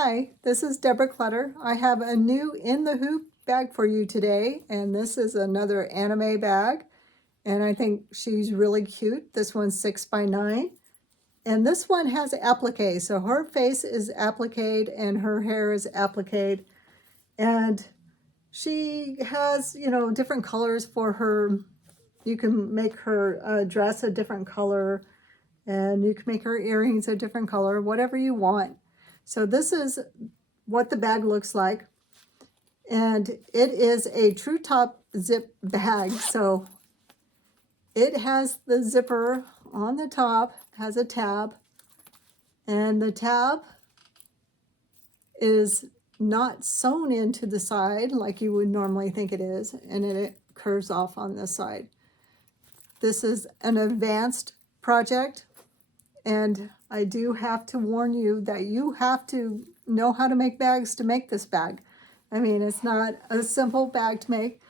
Hi, this is Deborah Clutter. I have a new In the Hoop bag for you today, and this is another anime bag, and I think she's really cute. This one's 6x9, and this one has applique, so her face is appliqued and her hair is appliqued, and she has, different colors for her. You can make her dress a different color, and you can make her earrings a different color, whatever you want. So this is what the bag looks like, and it is a true top zip bag. So it has the zipper on the top, has a tab, and the tab is not sewn into the side like you would normally think it is, and it curves off on this side. This is an advanced project, and I do have to warn you that you have to know how to make bags to make this bag. I mean, it's not a simple bag to make.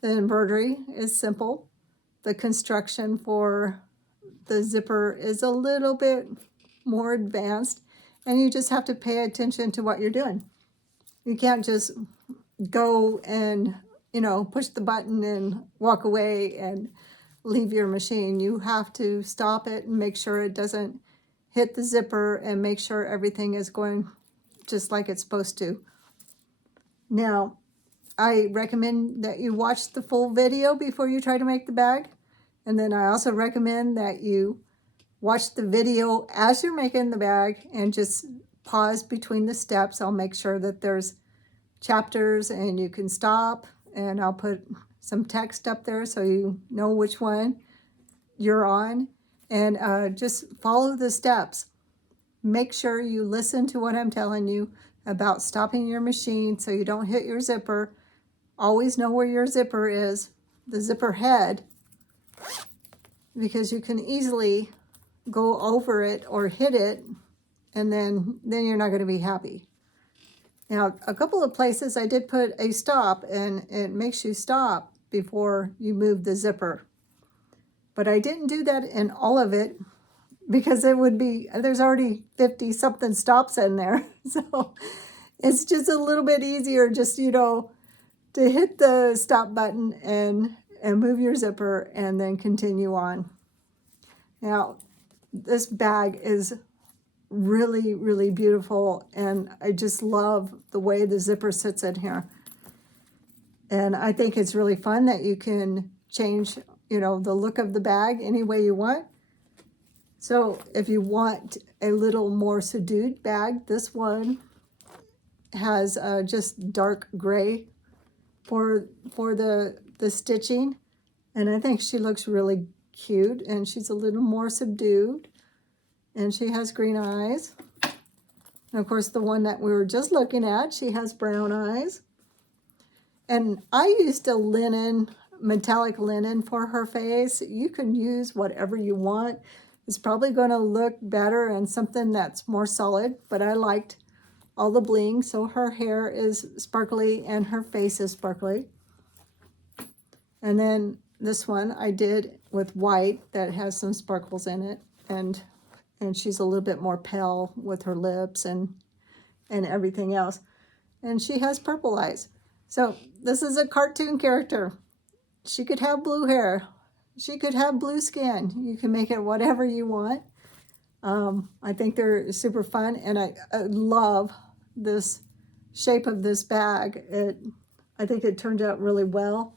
The embroidery is simple. The construction for the zipper is a little bit more advanced, and you just have to pay attention to what you're doing. You can't just go and, push the button and walk away and leave your machine. You have to stop it and make sure it doesn't hit the zipper and make sure everything is going just like it's supposed to. Now, I recommend that you watch the full video before you try to make the bag. And then I also recommend that you watch the video as you're making the bag and just pause between the steps. I'll make sure that there's chapters and you can stop, and I'll put some text up there so you know which one you're on, and just follow the steps. Make sure you listen to what I'm telling you about stopping your machine so you don't hit your zipper. Always know where your zipper is, the zipper head, because you can easily go over it or hit it, and then you're not going to be happy. Now, a couple of places I did put a stop, and it makes you stop before you move the zipper. But I didn't do that in all of it because there's already 50 something stops in there. So it's just a little bit easier just, to hit the stop button and move your zipper and then continue on. Now, this bag is really, really beautiful, and I just love the way the zipper sits in here. And I think it's really fun that you can change, the look of the bag any way you want. So if you want a little more subdued bag, this one has just dark gray for the stitching, and I think she looks really cute, and she's a little more subdued, and she has green eyes. And of course, the one that we were just looking at, she has brown eyes. And I used a metallic linen for her face. You can use whatever you want. It's probably going to look better and something that's more solid, but I liked all the bling, so her hair is sparkly and her face is sparkly. And then this one I did with white that has some sparkles in it, and she's a little bit more pale with her lips and everything else. And she has purple eyes. So this is a cartoon character. She could have blue hair. She could have blue skin. You can make it whatever you want. I think they're super fun, and I love this shape of this bag. I think it turned out really well.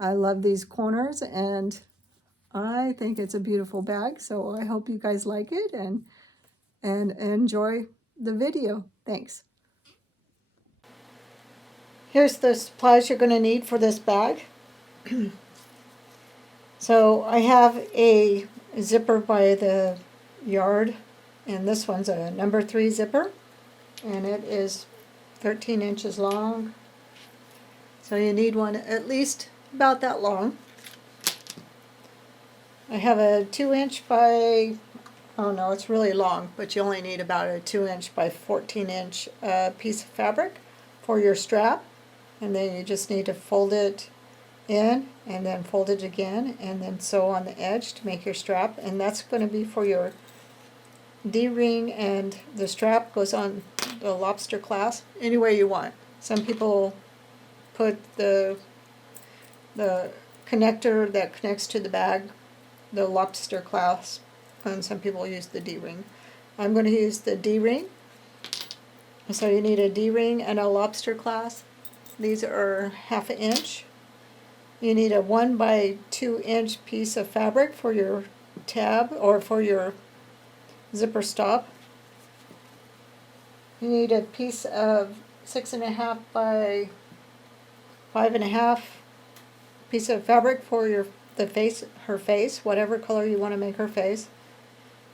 I love these corners, and I think it's a beautiful bag. So I hope you guys like it and enjoy the video. Thanks. Here's the supplies you're going to need for this bag. So I have a zipper by the yard, and this one's a number 3 zipper, and it is 13 inches long. So you need one at least about that long. I have a 2-inch by, oh no, it's really long, but you only need about a 2-inch by 14-inch piece of fabric for your strap. And then you just need to fold it in and then fold it again and then sew on the edge to make your strap. And that's going to be for your D-ring, and the strap goes on the lobster clasp, any way you want. Some people put the connector that connects to the bag, the lobster clasp, and some people use the D-ring. I'm going to use the D-ring. So you need a D-ring and a lobster clasp. These are 1/2 inch. You need a 1 by 2 inch piece of fabric for your tab or for your zipper stop. You need a piece of 6.5 by 5.5 piece of fabric for her face, whatever color you want to make her face.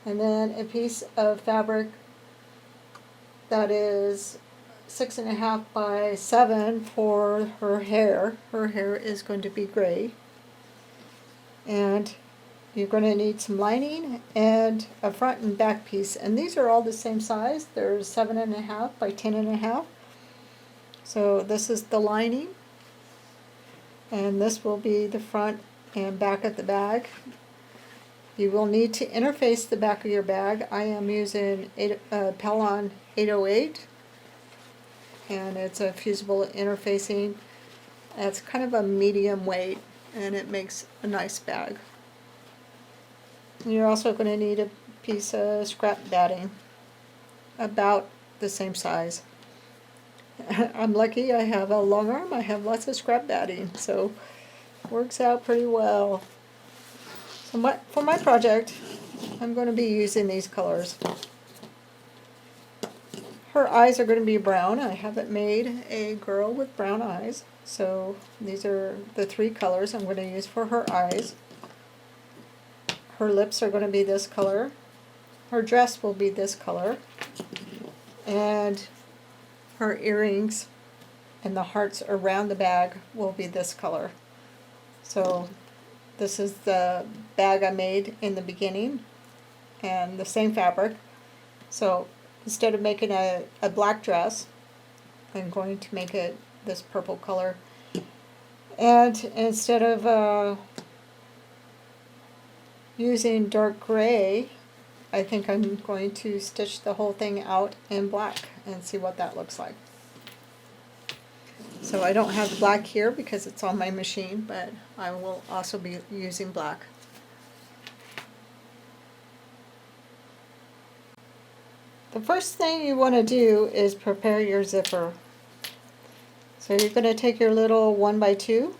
And then a piece of fabric that is 6.5 by 7 for her hair. Her hair is going to be gray. And you're going to need some lining and a front and back piece. And these are all the same size. They're 7.5 by 10.5. So this is the lining. And this will be the front and back of the bag. You will need to interface the back of your bag. I am using Pellon 808, and it's a fusible interfacing. It's kind of a medium weight, and it makes a nice bag. And you're also going to need a piece of scrap batting, about the same size. I'm lucky I have a long arm, I have lots of scrap batting, so it works out pretty well. So for my project, I'm going to be using these colors. Her eyes are going to be brown. I haven't made a girl with brown eyes, so these are the 3 colors I'm going to use for her eyes. Her lips are going to be this color. Her dress will be this color. And her earrings and the hearts around the bag will be this color. So this is the bag I made in the beginning, and the same fabric. So instead of making a black dress, I'm going to make it this purple color. And instead of using dark gray, I think I'm going to stitch the whole thing out in black and see what that looks like. So I don't have the black here because it's on my machine, but I will also be using black. The first thing you want to do is prepare your zipper. So you're going to take your little 1 by 2.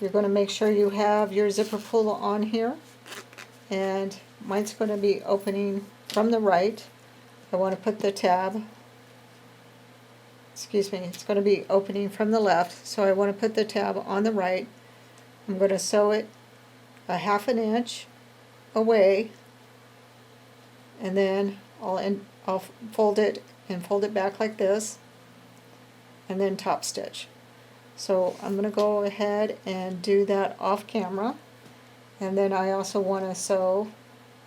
You're going to make sure you have your zipper pull on here, and mine's going to be opening from the right. I want to put the tab, it's going to be opening from the left, so I want to put the tab on the right. I'm going to sew it a 1/2 inch away, and then I'll fold it and fold it back like this, and then top stitch. So I'm going to go ahead and do that off camera, and then I also want to sew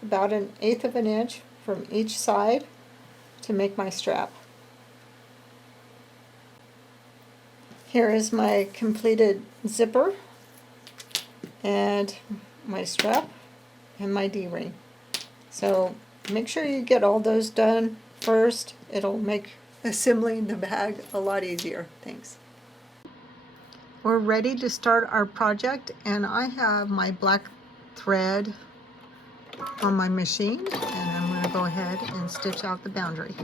about 1/8 inch from each side to make my strap. Here is my completed zipper and my strap and my D-ring. So make sure you get all those done first. It'll make assembling the bag a lot easier. Thanks. We're ready to start our project, and I have my black thread on my machine, and I'm going to go ahead and stitch out the boundary.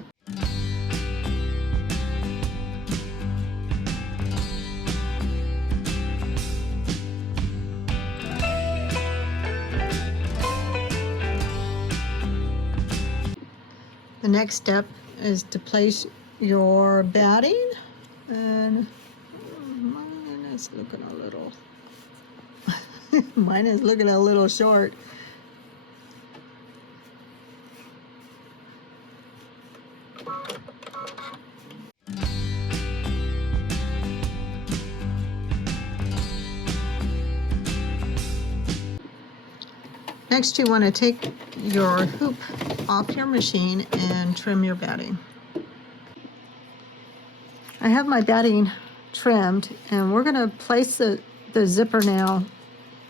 The next step is to place your batting, and mine is looking a little mine is looking a little short. Next, you want to take your hoop off your machine and trim your batting. I have my batting trimmed, and we're going to place the zipper now,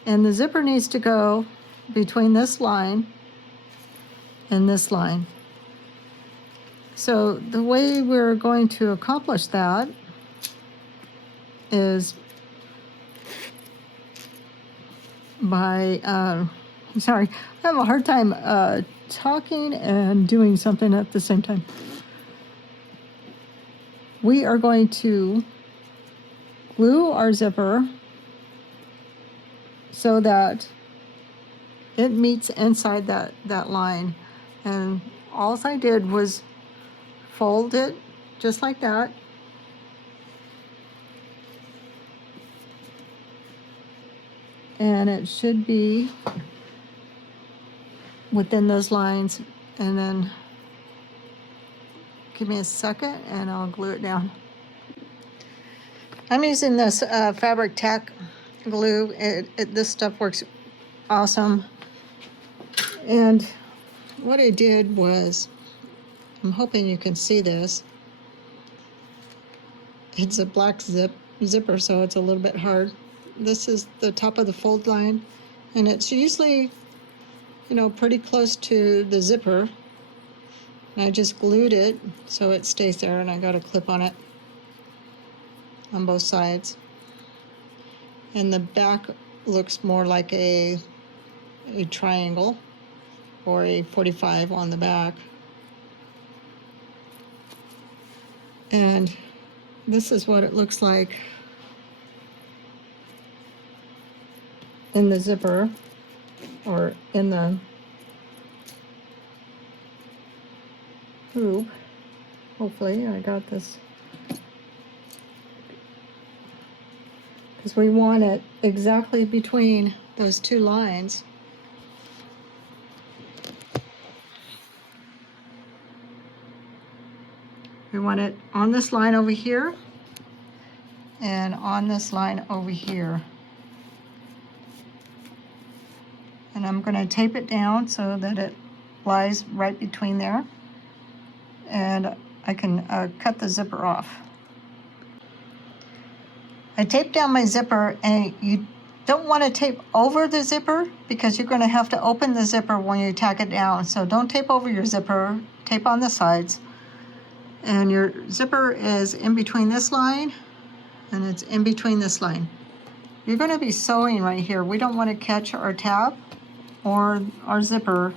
and the zipper needs to go between this line and this line. So the way we're going to accomplish that is by, sorry, I have a hard time talking and doing something at the same time. We are going to glue our zipper so that it meets inside that line. And all I did was fold it just like that. And it should be within those lines. And then give me a second and I'll glue it down. I'm using this fabric tack glue. This stuff works awesome. And what I did was, I'm hoping you can see this. It's a black zipper, so it's a little bit hard. This is the top of the fold line, and it's usually, pretty close to the zipper. And I just glued it so it stays there, and I got a clip on it on both sides. And the back looks more like a triangle or a 45 on the back. And this is what it looks like in the zipper, or in the hoop. Hopefully I got this, because we want it exactly between those two lines. We want it on this line over here and on this line over here. And I'm going to tape it down so that it lies right between there. And I can cut the zipper off. I taped down my zipper, and you don't want to tape over the zipper because you're going to have to open the zipper when you tack it down. So don't tape over your zipper, tape on the sides. And your zipper is in between this line, and it's in between this line. You're going to be sewing right here. We don't want to catch our tab or our zipper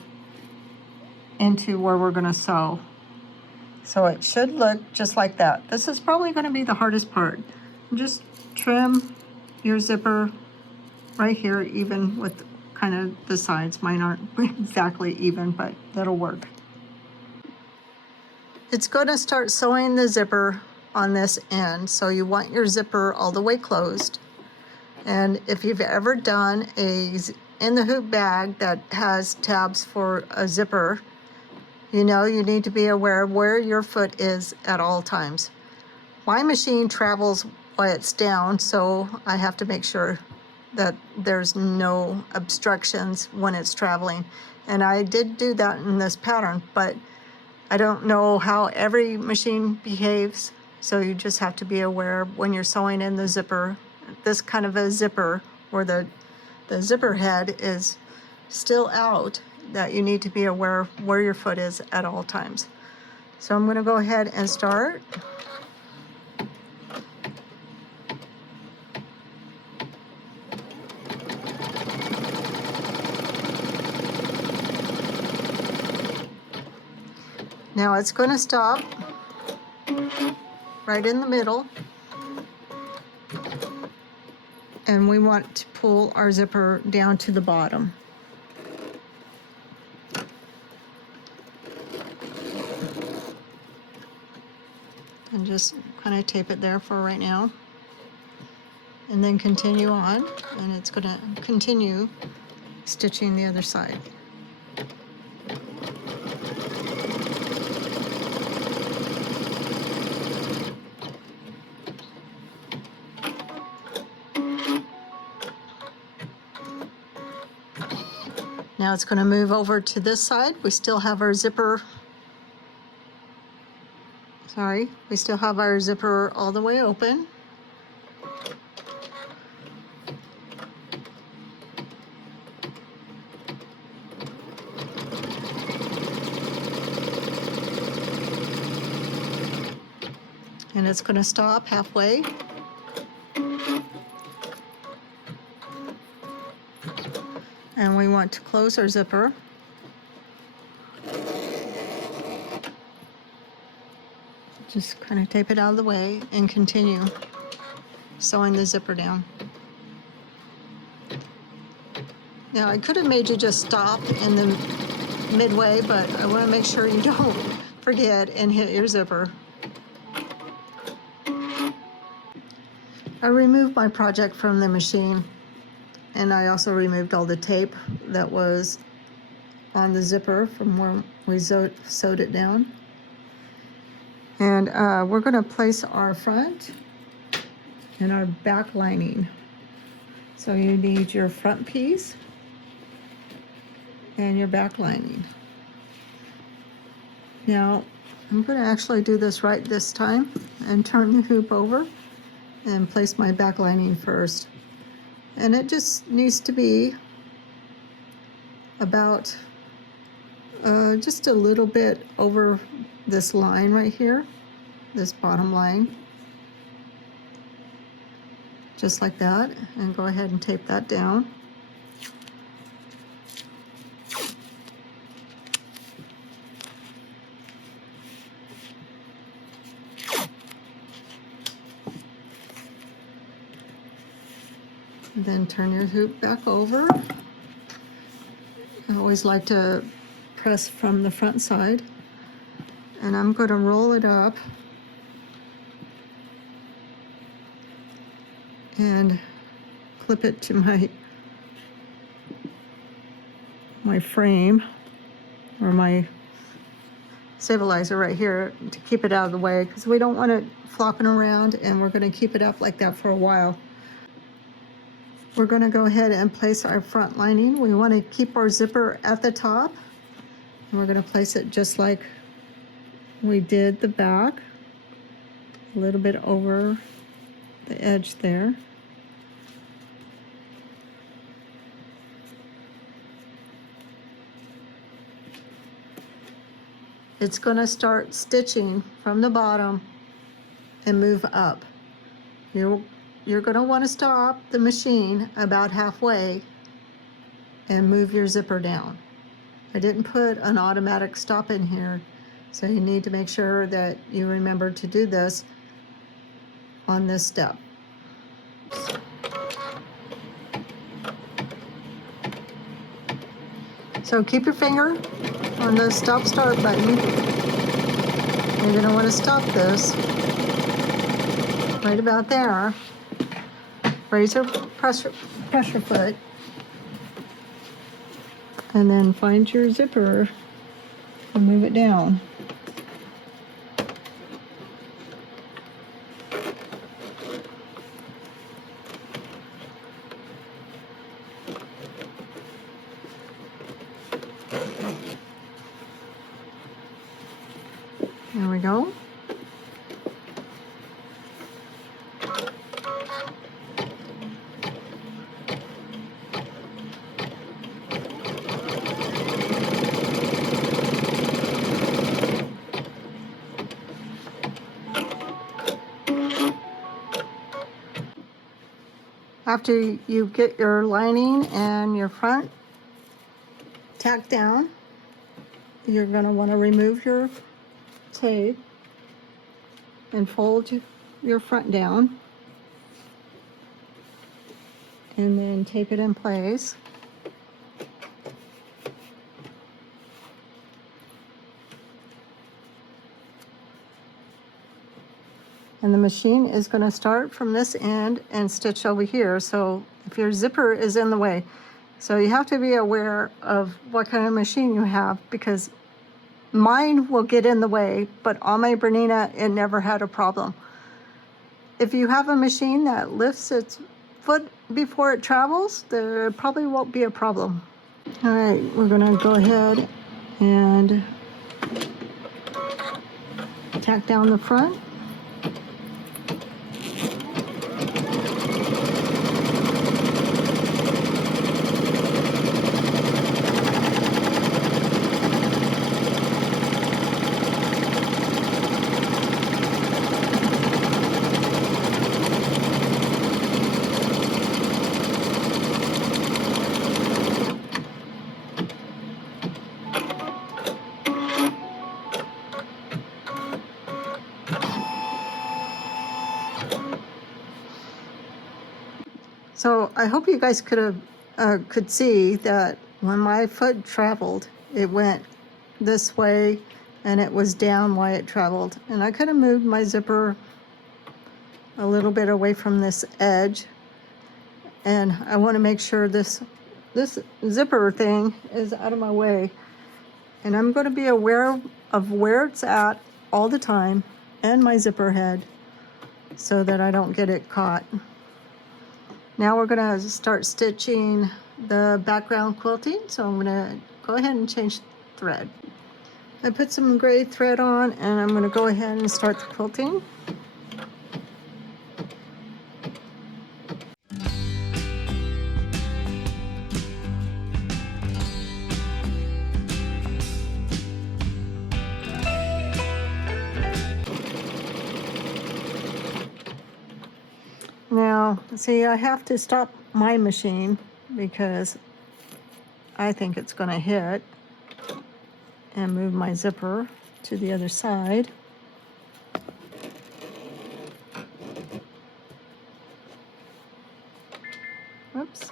into where we're going to sew. So it should look just like that. This is probably going to be the hardest part. Just trim your zipper right here, even with kind of the sides. Mine aren't exactly even, but that'll work. It's going to start sewing the zipper on this end, so you want your zipper all the way closed. And if you've ever done a in the hoop bag that has tabs for a zipper, you need to be aware where your foot is at all times. My machine travels while it's down, so I have to make sure that there's no obstructions when it's traveling. And I did do that in this pattern, but I don't know how every machine behaves, so you just have to be aware when you're sewing in the zipper, this kind of a zipper where the zipper head is still out, that you need to be aware where your foot is at all times. So I'm going to go ahead and start. Now it's going to stop right in the middle, and we want to pull our zipper down to the bottom. And just kind of tape it there for right now, and then continue on, and it's going to continue stitching the other side. Now it's going to move over to this side. We still have our zipper, we still have our zipper all the way open. and it's going to stop halfway. And we want to close our zipper. Just kind of tape it out of the way and continue sewing the zipper down. Now I could have made you just stop in the midway, but I want to make sure you don't forget and hit your zipper. I removed my project from the machine, and I also removed all the tape that was on the zipper from where we sewed it down. And we're going to place our front and our back lining. So you need your front piece and your back lining. Now I'm going to actually do this right this time and turn the hoop over and place my back lining first. And it just needs to be about just a little bit over this line right here, this bottom line, just like that, and go ahead and tape that down. And then turn your hoop back over. I always like to press from the front side, and I'm going to roll it up and clip it to my frame, or my stabilizer right here, to keep it out of the way, because we don't want it flopping around, and we're going to keep it up like that for a while. We're going to go ahead and place our front lining. We want to keep our zipper at the top, and we're going to place it just like we did the back, a little bit over the edge there. It's going to start stitching from the bottom and move up. You're going to want to stop the machine about halfway and move your zipper down. I didn't put an automatic stop in here, so you need to make sure that you remember to do this on this step. So keep your finger on the stop start button. You're going to want to stop this right about there. Raise your pressure foot, and then find your zipper and move it down. There we go. After you get your lining and your front tacked down, you're going to want to remove your tape and fold your front down, and then tape it in place. And the machine is going to start from this end and stitch over here. So if your zipper is in the way, so you have to be aware of what kind of machine you have, because mine will get in the way, but on my Bernina, it never had a problem. If you have a machine that lifts its foot before it travels, there probably won't be a problem. All right, we're going to go ahead and tack down the front. So I hope you guys could see that when my foot traveled, it went this way and it was down while it traveled. And I could have moved my zipper a little bit away from this edge. And I want to make sure this zipper thing is out of my way. And I'm going to be aware of where it's at all the time and my zipper head so that I don't get it caught. Now we're going to start stitching the background quilting, so I'm going to go ahead and change thread. I put some gray thread on and I'm going to go ahead and start the quilting. Now, see, I have to stop my machine because I think it's going to hit, and move my zipper to the other side. Oops.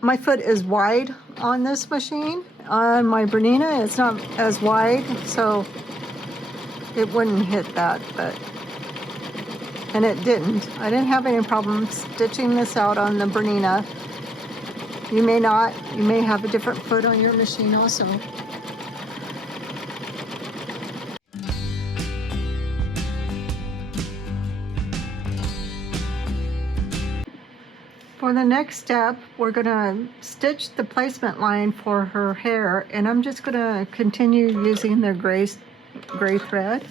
My foot is wide on this machine. On my Bernina, it's not as wide, so it wouldn't hit that, and it didn't. I didn't have any problems stitching this out on the Bernina. You may not. You may have a different foot on your machine also. For the next step, we're going to stitch the placement line for her hair, and I'm just going to continue using the gray thread.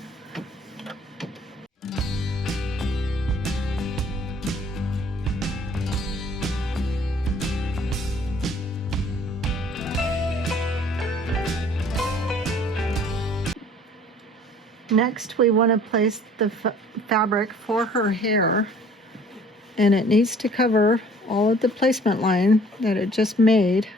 Next, we want to place the fabric for her hair, and it needs to cover all of the placement line that it just made.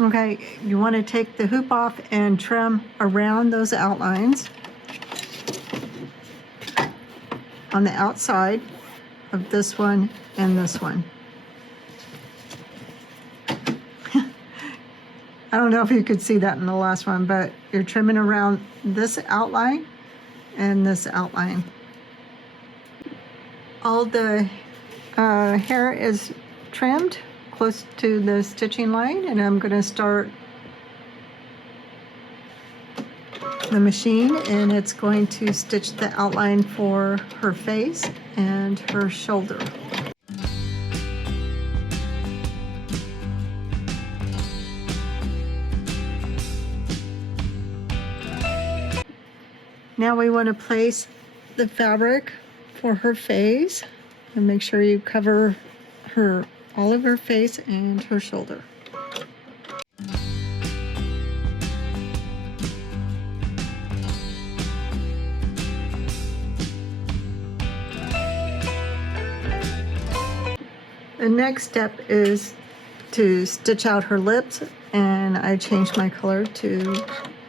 Okay, you want to take the hoop off and trim around those outlines on the outside of this one and this one. I don't know if you could see that in the last one, but you're trimming around this outline and this outline. All the hair is trimmed close to the stitching line, and I'm going to start the machine, and it's going to stitch the outline for her face and her shoulder. Now we want to place the fabric for her face, and make sure you cover all of her face and her shoulder. The next step is to stitch out her lips, and I changed my color to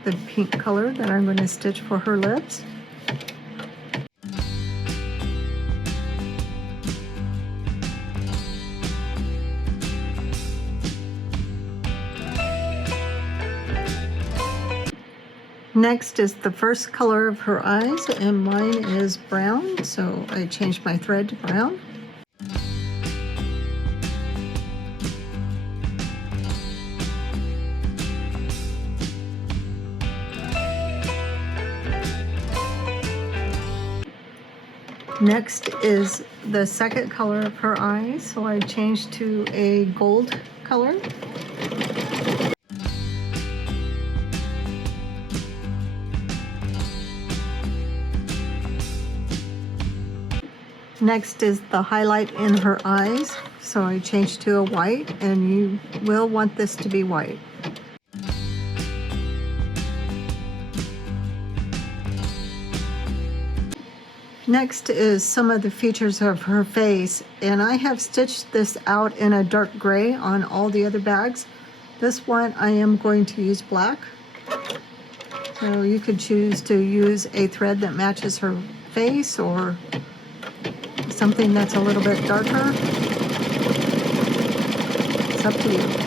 the pink color that I'm going to stitch for her lips. Next is the first color of her eyes, and mine is brown, so I changed my thread to brown. Next is the second color of her eyes, so I changed to a gold color. Next is the highlight in her eyes, so I changed to a white, and you will want this to be white. Next is some of the features of her face, and I have stitched this out in a dark gray on all the other bags. This one I am going to use black. So you could choose to use a thread that matches her face or something that's a little bit darker. It's up to you.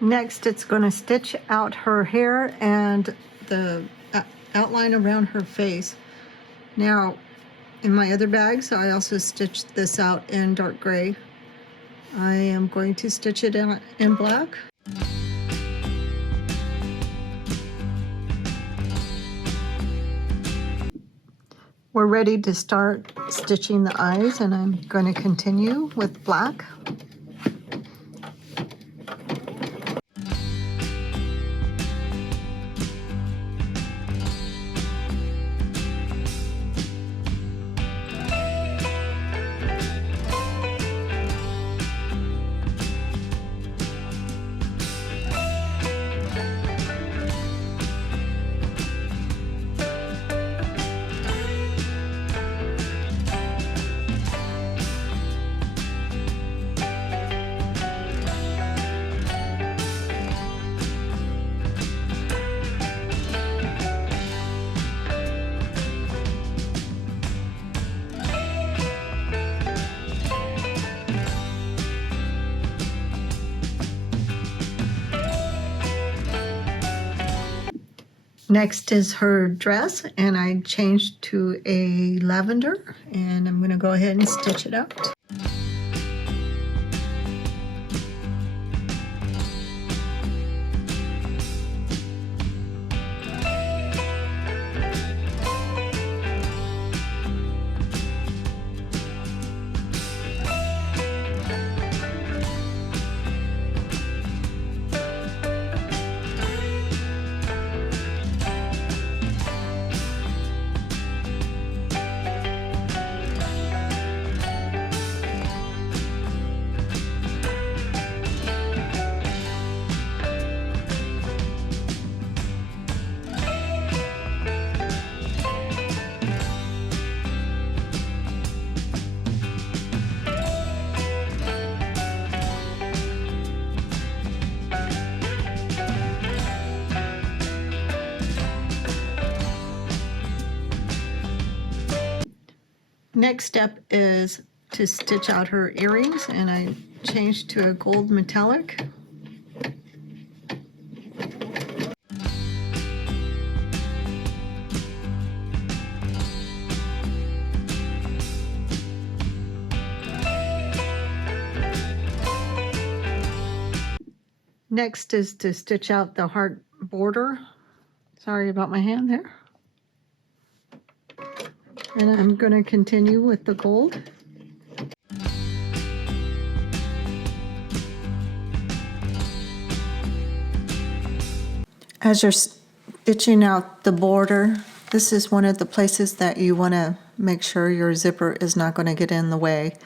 Next, it's going to stitch out her hair and the outline around her face. Now, in my other bags, I also stitched this out in dark gray. I am going to stitch it in black. We're ready to start stitching the eyes, and I'm going to continue with black. Next is her dress, and I changed to a lavender, and I'm going to go ahead and stitch it out. Next step is to stitch out her earrings, and I changed to a gold metallic. Next is to stitch out the heart border. Sorry about my hand there. And I'm going to continue with the gold. As you're stitching out the border, this is one of the places that you want to make sure your zipper is not going to get in the way.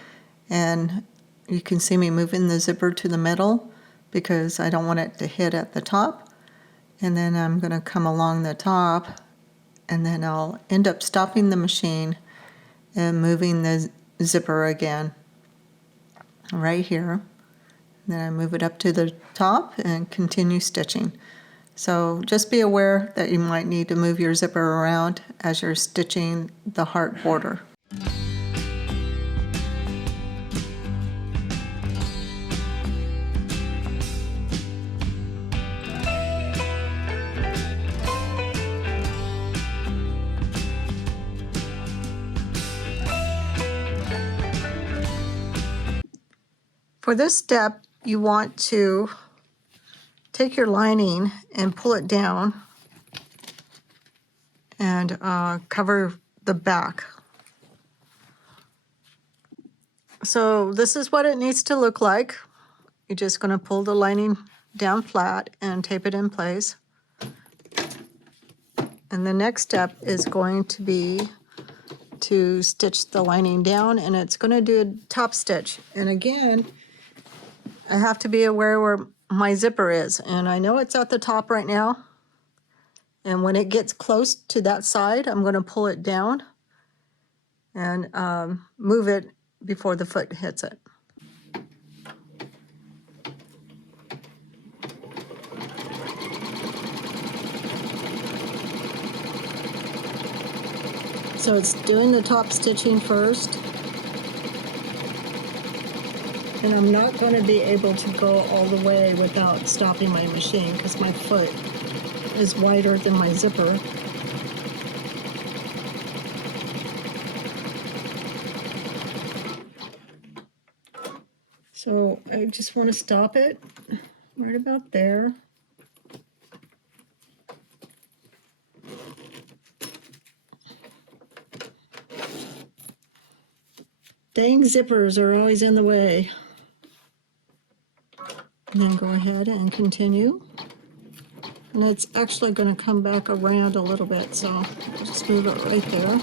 And you can see me moving the zipper to the middle because I don't want it to hit at the top. And then I'm going to come along the top, and then I'll end up stopping the machine and moving the zipper again right here. Then I move it up to the top and continue stitching. So just be aware that you might need to move your zipper around as you're stitching the heart border. For this step, you want to take your lining and pull it down and cover the back. So this is what it needs to look like. You're just going to pull the lining down flat and tape it in place. And the next step is going to be to stitch the lining down, and it's going to do a top stitch. And again, I have to be aware where my zipper is, and I know it's at the top right now. And when it gets close to that side, I'm going to pull it down and move it before the foot hits it. So it's doing the top stitching first. And I'm not going to be able to go all the way without stopping my machine because my foot is wider than my zipper. So I just want to stop it right about there. Dang zippers are always in the way. And then go ahead and continue. And it's actually going to come back around a little bit, so I'll just move it right there.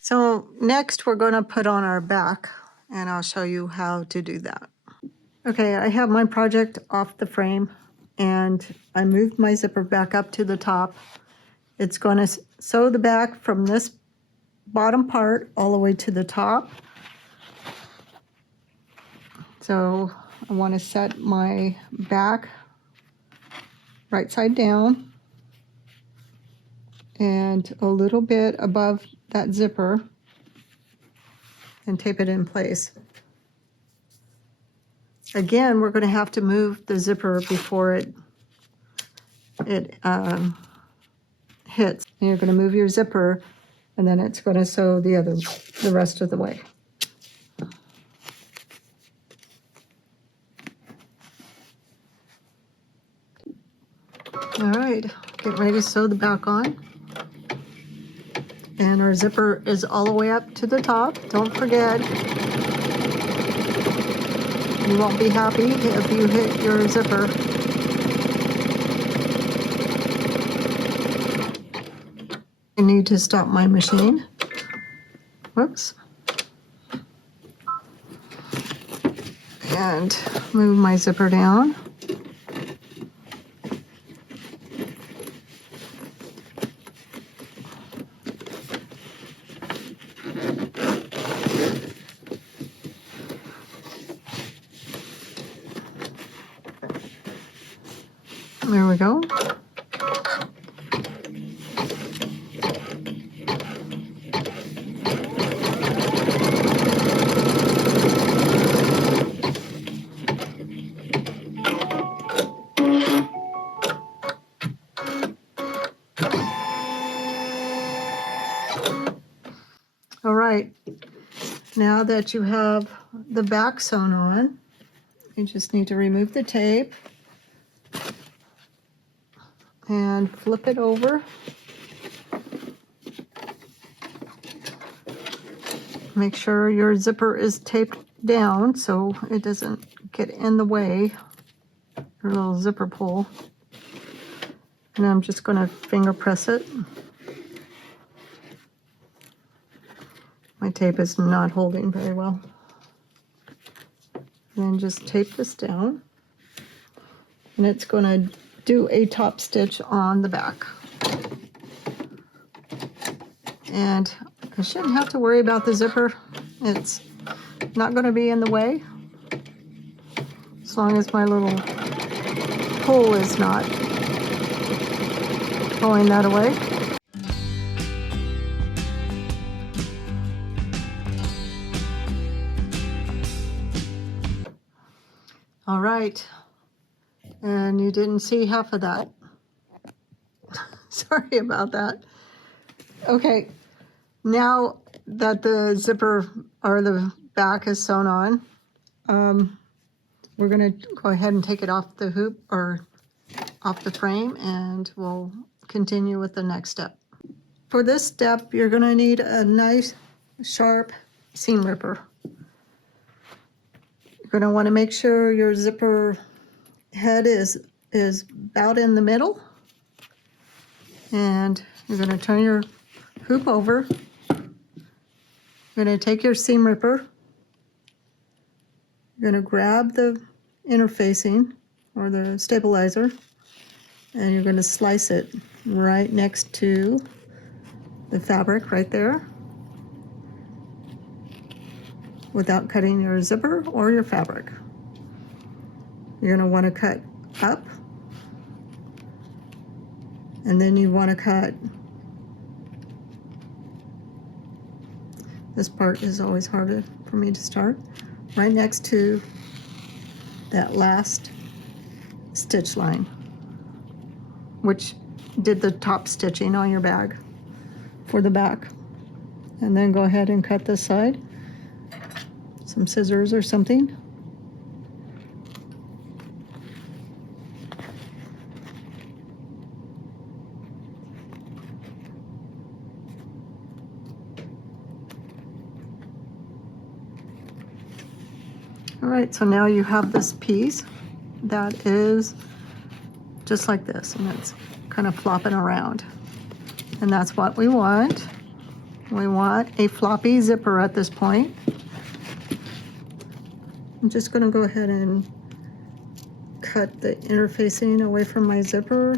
So next we're going to put on our back, and I'll show you how to do that. Okay, I have my project off the frame, and I moved my zipper back up to the top. It's going to sew the back from this bottom part all the way to the top. So I want to set my back right side down and a little bit above that zipper and tape it in place. Again, we're going to have to move the zipper before it hits. And you're going to move your zipper, and then it's going to sew the rest of the way. All right, get ready to sew the back on. And our zipper is all the way up to the top. Don't forget, you won't be happy if you hit your zipper. I need to stop my machine. Whoops. And move my zipper down. There we go. All right, now that you have the back sewn on, you just need to remove the tape and flip it over. Make sure your zipper is taped down so it doesn't get in the way, your little zipper pull. And I'm just going to finger press it. My tape is not holding very well. And then just tape this down. And it's going to do a top stitch on the back. And I shouldn't have to worry about the zipper. It's not going to be in the way, as long as my little pull is not pulling that away. All right, and you didn't see half of that. Sorry about that. Okay, now that the zipper or the back is sewn on, we're going to go ahead and take it off the hoop or off the frame, and we'll continue with the next step. For this step, you're going to need a nice sharp seam ripper. You're going to want to make sure your zipper head is about in the middle, and you're going to turn your hoop over. You're going to take your seam ripper. You're going to grab the interfacing or the stabilizer, and you're going to slice it right next to the fabric right there without cutting your zipper or your fabric. You're going to want to cut up, and then you want to cut, this part is always harder for me to start, right next to that last stitch line, which did the top stitching on your bag for the back. And then go ahead and cut this side, some scissors or something. All right, so now you have this piece that is just like this, and it's kind of flopping around. And that's what we want. We want a floppy zipper at this point. I'm just going to go ahead and cut the interfacing away from my zipper.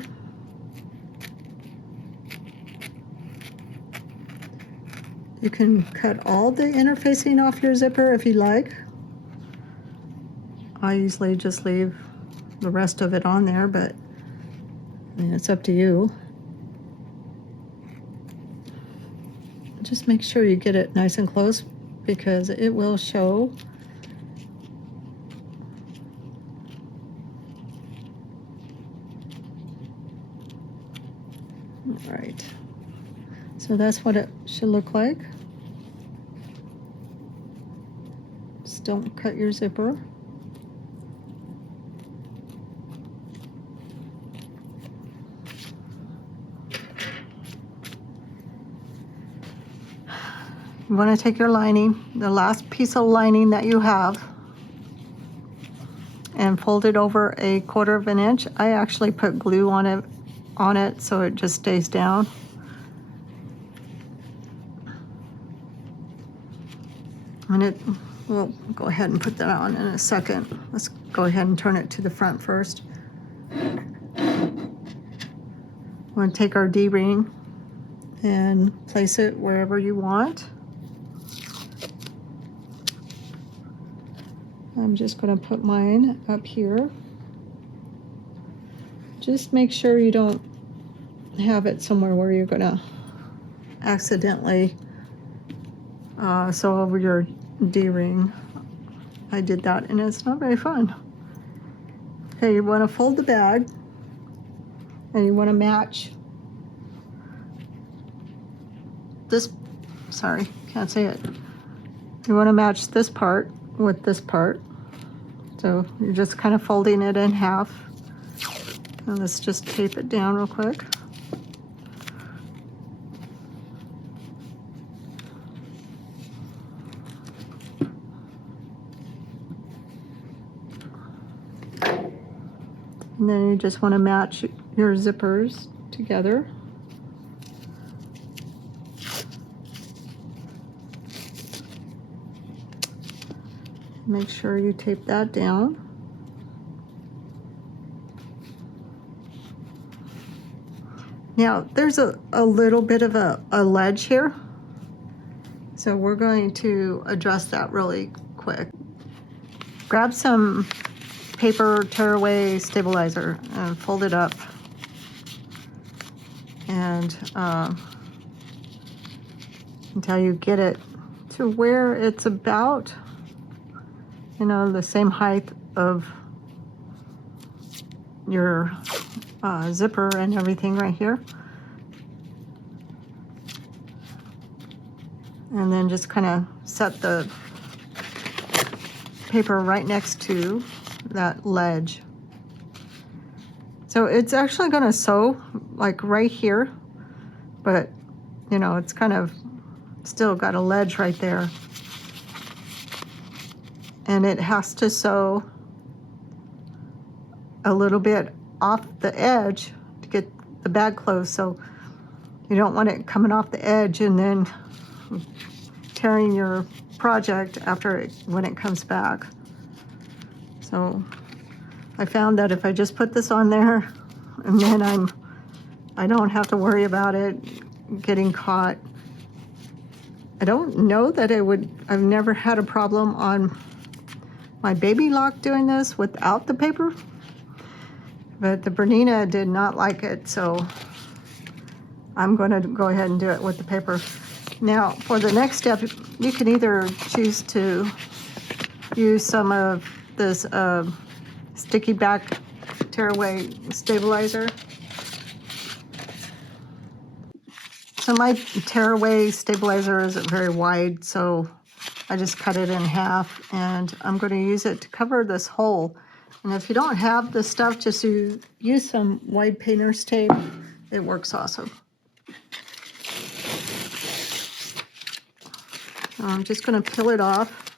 You can cut all the interfacing off your zipper if you like. I usually just leave the rest of it on there, but I mean, it's up to you. Just make sure you get it nice and close because it will show. All right, so that's what it should look like. Just don't cut your zipper. You want to take your lining, the last piece of lining that you have, and fold it over 1/4 of an inch. I actually put glue on it so it just stays down. And we'll go ahead and put that on in a second. Let's go ahead and turn it to the front first. We're going to take our D-ring and place it wherever you want. I'm just going to put mine up here. Just make sure you don't have it somewhere where you're going to accidentally sew over your D-ring. I did that and it's not very fun. Okay, you want to fold the bag and you want to match this, sorry, can't say it. You want to match this part with this part. So you're just kind of folding it in half. And let's just tape it down real quick. And then you just want to match your zippers together. Make sure you tape that down. Now, there's a little bit of a ledge here, so we're going to address that really quick. Grab some paper tearaway stabilizer and fold it up, and until you get it to where it's about, you know, the same height of your zipper and everything right here. And then just kind of set the paper right next to that ledge. So So it's actually going to sew like right here, but you know, it's kind of still got a ledge right there. And it has to sew a little bit off the edge to get the bag closed. So you don't want it coming off the edge and then tearing your project when it comes back. So I found that if I just put this on there and then I don't have to worry about it getting caught. I don't know that I've never had a problem on my baby lock doing this without the paper, but the Bernina did not like it, so I'm going to go ahead and do it with the paper. Now, for the next step, you can either choose to use some of this sticky back tearaway stabilizer. So my tearaway stabilizer isn't very wide, so I just cut it in half, and I'm going to use it to cover this hole. And if you don't have the stuff, just use some wide painter's tape. It works awesome. I'm just going to peel it off,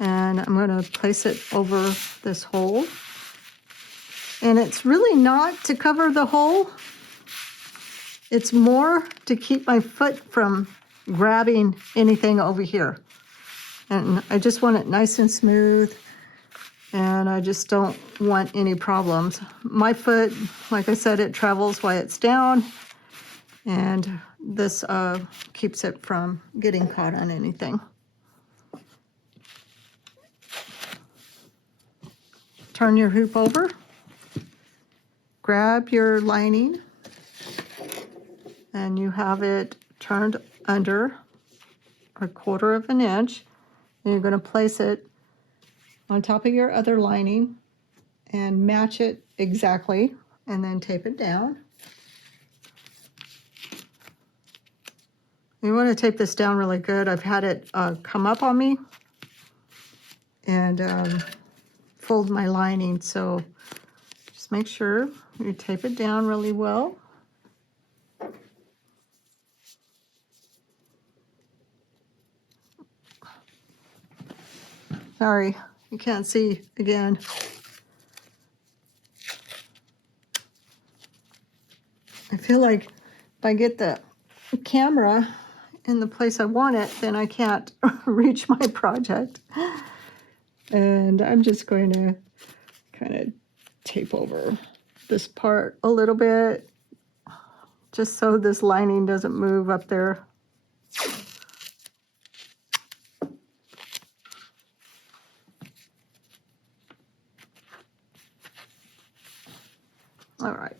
and I'm going to place it over this hole. And it's really not to cover the hole. It's more to keep my foot from grabbing anything over here. And I just want it nice and smooth, and I just don't want any problems. My foot, like I said, it travels while it's down, and this keeps it from getting caught on anything. Turn your hoop over, grab your lining, and you have it turned under 1/4 of an inch. And you're going to place it on top of your other lining and match it exactly, and then tape it down. You want to tape this down really good. I've had it come up on me and fold my lining, so just make sure you tape it down really well. Sorry, you can't see again. I feel like if I get the camera in the place I want it, then I can't reach my project. And I'm just going to kind of tape over this part a little bit, just so this lining doesn't move up there. All right,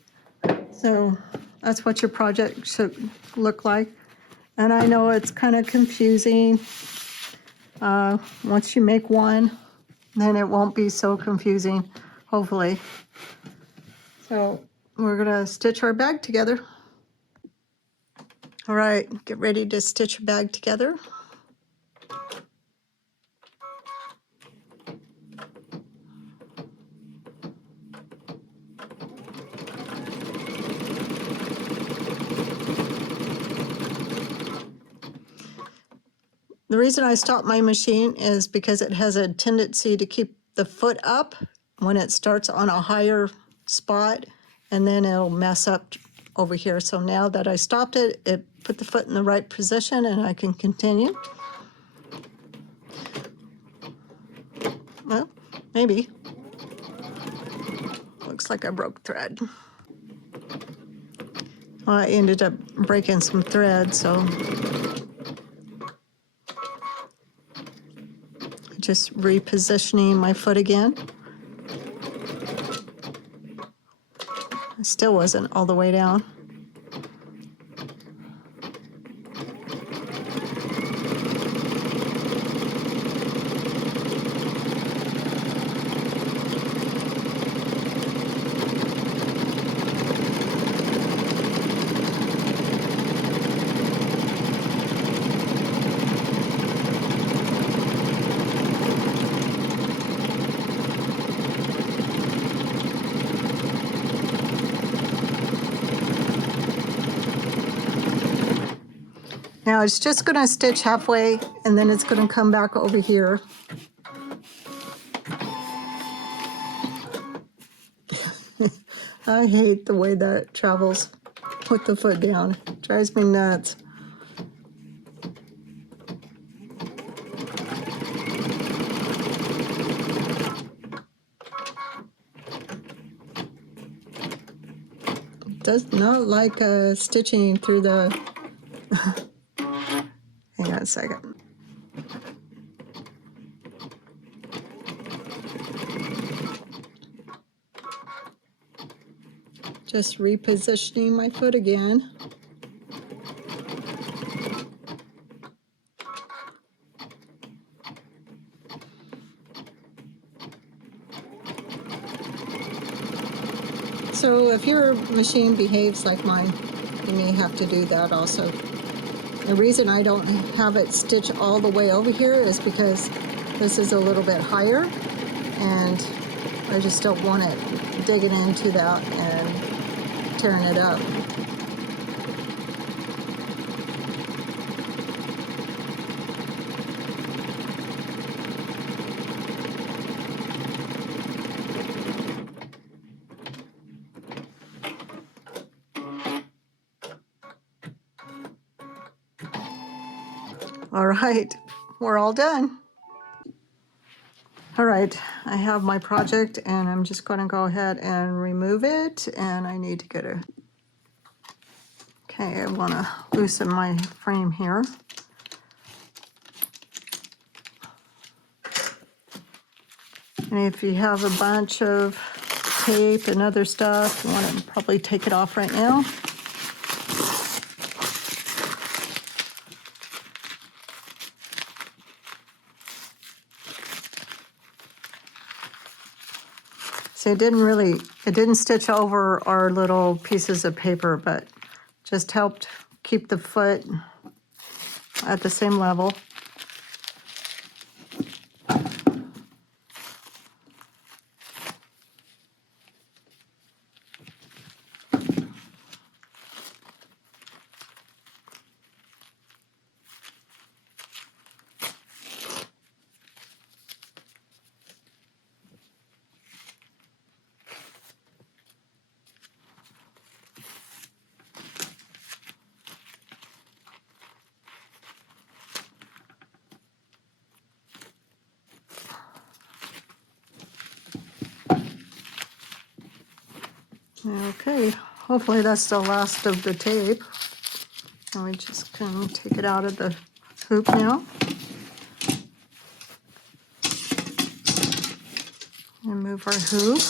so that's what your project should look like. And I know it's kind of confusing. Once you make one, then it won't be so confusing, hopefully. So we're gonna stitch our bag together. All right, get ready to stitch your bag together. The reason I stopped my machine is because it has a tendency to keep the foot up when it starts on a higher spot, and then it'll mess up over here. So now that I stopped it, it put the foot in the right position, and I can continue. Well, maybe. Looks like I broke thread. Well, I ended up breaking some thread, so just repositioning my foot again. It still wasn't all the way down. Now it's just going to stitch halfway, and then it's going to come back over here. I hate the way that travels. Put the foot down. It drives me nuts. Does not like stitching through the... Hang on a second. Just repositioning my foot again. So if your machine behaves like mine, you may have to do that also. The reason I don't have it stitch all the way over here is because this is a little bit higher, and I just don't want it digging into that and tearing it up. All right, we're all done. All right, I have my project, and I'm just going to go ahead and remove it, and I need to get a... Okay, I want to loosen my frame here. And if you have a bunch of tape and other stuff, you want to probably take it off right now. So it didn't stitch over our little pieces of paper, but just helped keep the foot at the same level. Okay, hopefully that's the last of the tape. And we just can take it out of the hoop now. And move our hoop.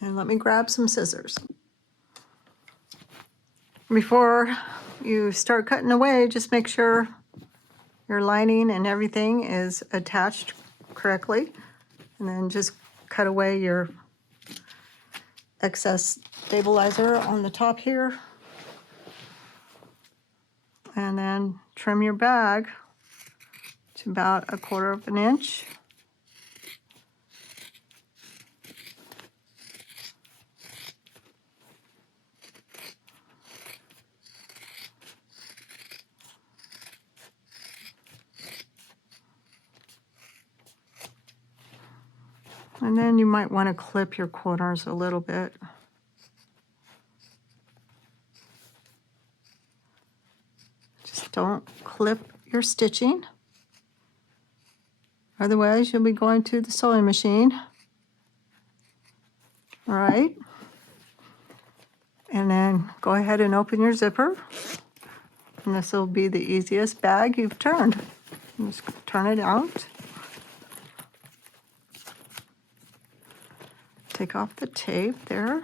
And let me grab some scissors. Before you start cutting away, just make sure your lining and everything is attached correctly. And then just cut away your excess stabilizer on the top here. And then trim your bag to about 1/4 of an inch. And then you might want to clip your corners a little bit. Just don't clip your stitching. Otherwise, you'll be going to the sewing machine. All right. And then go ahead and open your zipper. And this will be the easiest bag you've turned. Just turn it out. Take off the tape there.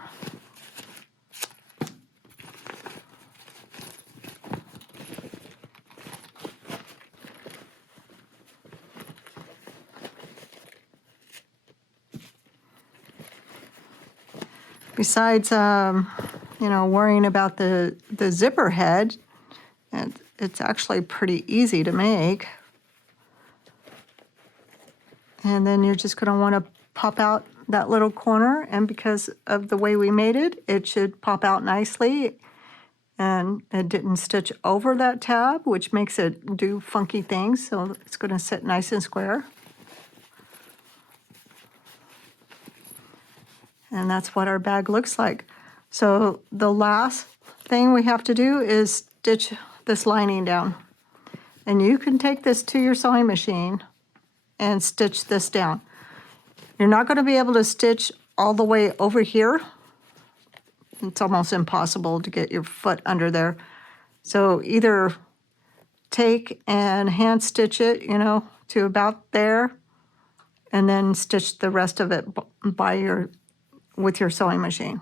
Besides, worrying about the zipper head, it's actually pretty easy to make. And then you're just going to want to pop out that little corner, and because of the way we made it, it should pop out nicely. And it didn't stitch over that tab, which makes it do funky things, so it's going to sit nice and square. And that's what our bag looks like. So the last thing we have to do is stitch this lining down. And you can take this to your sewing machine and stitch this down. You're not going to be able to stitch all the way over here. It's almost impossible to get your foot under there. So either take and hand stitch it, you know, to about there, and then stitch the rest of it with your sewing machine.